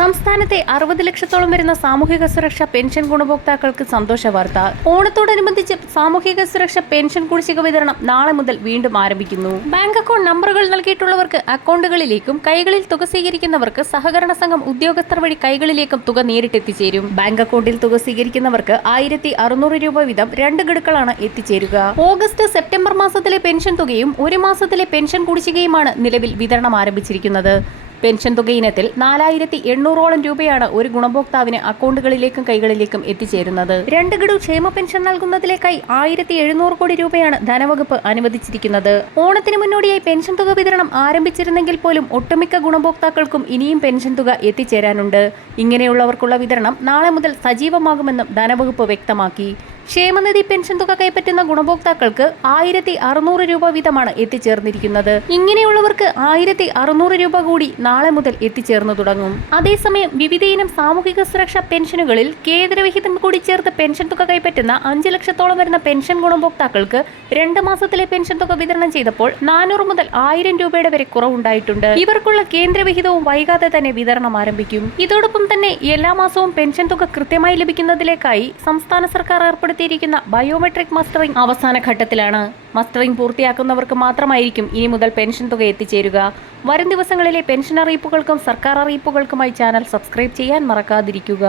സംസ്ഥാനത്തെ 60 ലക്ഷത്തോളം വരുന്ന സാമൂഹിക സുരക്ഷാ പെൻഷൻ ഗുണഭോക്താക്കൾക്ക് സന്തോഷ വാർത്ത. ഓണത്തോടനുബന്ധിച്ച് സാമൂഹിക സുരക്ഷാ പെൻഷൻ കുടിശ്ശിക വിതരണം നാളെ മുതൽ വീണ്ടും ആരംഭിക്കുന്നു. ബാങ്ക് അക്കൗണ്ട് നമ്പറുകൾ നൽകിയിട്ടുള്ളവർക്ക് അക്കൗണ്ടുകളിലേക്കും കൈകളിൽ തുക സ്വീകരിക്കുന്നവർക്ക് സഹകരണ സംഘം ഉദ്യോഗസ്ഥർ വഴി കൈകളിലേക്കും തുക നേരിട്ടെത്തിച്ചേരും. ബാങ്ക് അക്കൗണ്ടിൽ തുക സ്വീകരിക്കുന്നവർക്ക് 1600 രൂപ വീതം 2 ഗഡുക്കളാണ് എത്തിച്ചേരുക. ഓഗസ്റ്റ് സെപ്റ്റംബർ മാസത്തിലെ പെൻഷൻ തുകയും ഒരു മാസത്തിലെ പെൻഷൻ കുടിശ്ശികയുമാണ് നിലവിൽ വിതരണം ആരംഭിച്ചിരിക്കുന്നത്. പെൻഷൻ തുക ഇനത്തിൽ 4800ഓളം രൂപയാണ് ഒരു ഗുണഭോക്താവിന് അക്കൗണ്ടുകളിലേക്കും കൈകളിലേക്കും എത്തിച്ചേരുന്നത്. 2 ഗഡു ക്ഷേമ പെൻഷൻ നൽകുന്നതിലേക്കായി 1700 കോടി രൂപയാണ് ധനവകുപ്പ് അനുവദിച്ചിരിക്കുന്നത്. ഓണത്തിന് മുന്നോടിയായി പെൻഷൻ തുക വിതരണം ആരംഭിച്ചിരുന്നെങ്കിൽ പോലും ഒട്ടുമിക്ക ഗുണഭോക്താക്കൾക്കും ഇനിയും പെൻഷൻ തുക എത്തിച്ചേരാനുണ്ട്. ഇങ്ങനെയുള്ളവർക്കുള്ള വിതരണം നാളെ മുതൽ സജീവമാകുമെന്നും ധനവകുപ്പ് വ്യക്തമാക്കി. ക്ഷേമനിധി പെൻഷൻ തുക കൈപ്പറ്റുന്ന ഗുണഭോക്താക്കൾക്ക് 1600 രൂപ വീതമാണ് എത്തിച്ചേർന്നിരിക്കുന്നത്. ഇങ്ങനെയുള്ളവർക്ക് 1600 രൂപ കൂടി നാളെ മുതൽ എത്തിച്ചേർന്നു തുടങ്ങും. അതേസമയം വിവിധയിനം സാമൂഹിക സുരക്ഷാ പെൻഷനുകളിൽ കേന്ദ്രവിഹിതം കൂടി ചേർത്ത് പെൻഷൻ തുക കൈപ്പറ്റുന്ന 5 ലക്ഷത്തോളം വരുന്ന പെൻഷൻ ഗുണഭോക്താക്കൾക്ക് 2 മാസത്തിലെ പെൻഷൻ തുക വിതരണം ചെയ്തപ്പോൾ 400 മുതൽ 1000 രൂപയുടെ വരെ കുറവുണ്ടായിട്ടുണ്ട്. ഇവർക്കുള്ള കേന്ദ്രവിഹിതവും വൈകാതെ തന്നെ വിതരണം ആരംഭിക്കും. ഇതോടൊപ്പം തന്നെ എല്ലാ മാസവും പെൻഷൻ തുക കൃത്യമായി ലഭിക്കുന്നതിലേക്കായി സംസ്ഥാന സർക്കാർ ഏർപ്പെടുത്തിയിരിക്കുന്ന ബയോമെട്രിക് മസ്റ്ററിംഗ് അവസാന ഘട്ടത്തിലാണ്. മസ്റ്ററിംഗ് പൂർത്തിയാക്കുന്നവർക്ക് മാത്രമായിരിക്കും ഇനി മുതൽ പെൻഷൻ തുക എത്തിച്ചേരുക. വരും ദിവസങ്ങളിലെ പെൻഷൻ അറിയിപ്പുകൾക്കും സർക്കാർ അറിയിപ്പുകൾക്കുമായി ചാനൽ സബ്സ്ക്രൈബ് ചെയ്യാൻ മറക്കാതിരിക്കുക.